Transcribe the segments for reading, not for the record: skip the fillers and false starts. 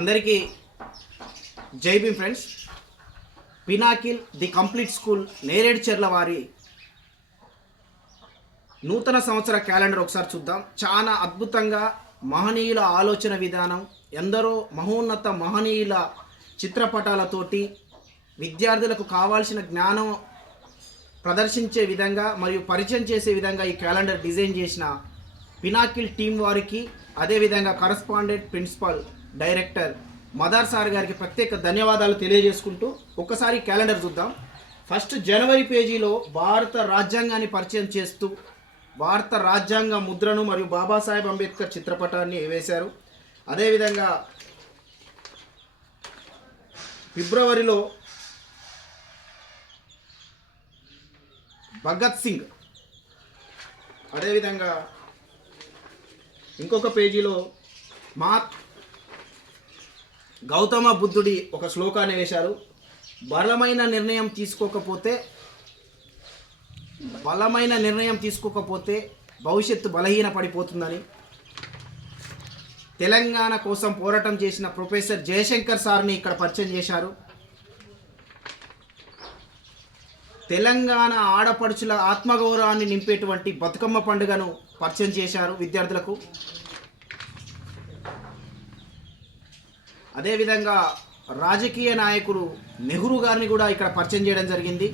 అందరికీ జై Bhim friends. Pinnacle the complete school Nereducherla వారి నూతన సంవత్సర క్యాలెండర్ ఒకసారి చూద్దాం. చాలా అద్భుతంగా మహనీయుల ఆలోచన విధానం, ఎందరో మహోన్నత మహనీయుల చిత్రపటాలతోటి విద్యార్థులకు కావాల్సిన జ్ఞానం ప్రదర్శించే విధంగా మరియు పరిచయం చేసే విధంగా ఈ క్యాలెండర్ డిజైన్ చేసిన పినాకిల్ టీం వారికి, అదేవిధంగా correspondent principal director Madar sir గారికి ప్రత్యేక ధన్యవాదాలు తెలియజేసుకుంటూ ఒక్కసారి క్యాలెండర్ చూద్దాం. ఫస్ట్ జనవరి పేజీలో భారత రాజ్యాంగాన్ని పరిచయం చేస్తూ భారత రాజ్యాంగ ముద్రను మరియు బాబాసాహెబ్ అంబేద్కర్ చిత్రపటాన్ని వేశారు. అదేవిధంగా ఫిబ్రవరిలో భగత్ సింగ్, అదేవిధంగా ఇంకొక పేజీలో గౌతమ బుద్ధుడి ఒక శ్లోకాన్ని వేశారు. బలమైన నిర్ణయం తీసుకోకపోతే భవిష్యత్తు బలహీన పడిపోతుందని తెలంగాణ కోసం పోరాటం చేసిన ప్రొఫెసర్ జయశంకర్ సార్ని ఇక్కడ పరిచయం చేశారు. తెలంగాణ ఆడపడుచుల ఆత్మగౌరవాన్ని నింపేటువంటి బతుకమ్మ పండుగను పరిచయం చేశారు విద్యార్థులకు. అదేవిధంగా రాజకీయ నాయకుడు నెహ్రూ గారిని కూడా ఇక్కడ పరిచయం చేయడం జరిగింది.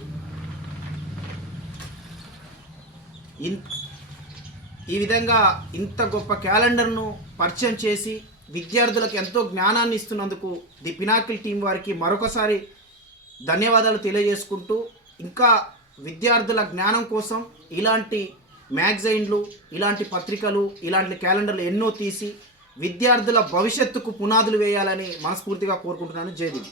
ఈ విధంగా ఇంత గొప్ప క్యాలెండర్ను పరిచయం చేసి విద్యార్థులకు ఎంతో జ్ఞానాన్ని ఇస్తున్నందుకు ది పినాకిల్ టీం వారికి మరొకసారి ధన్యవాదాలు తెలియజేసుకుంటూ, ఇంకా విద్యార్థుల జ్ఞానం కోసం ఇలాంటి మ్యాగజైన్లు, ఇలాంటి పత్రికలు, ఇలాంటి క్యాలెండర్లు ఎన్నో తీసి విద్యార్థుల భవిష్యత్తుకు పునాదులు వేయాలని మనస్ఫూర్తిగా కోరుకుంటున్నాను. జై హింద్.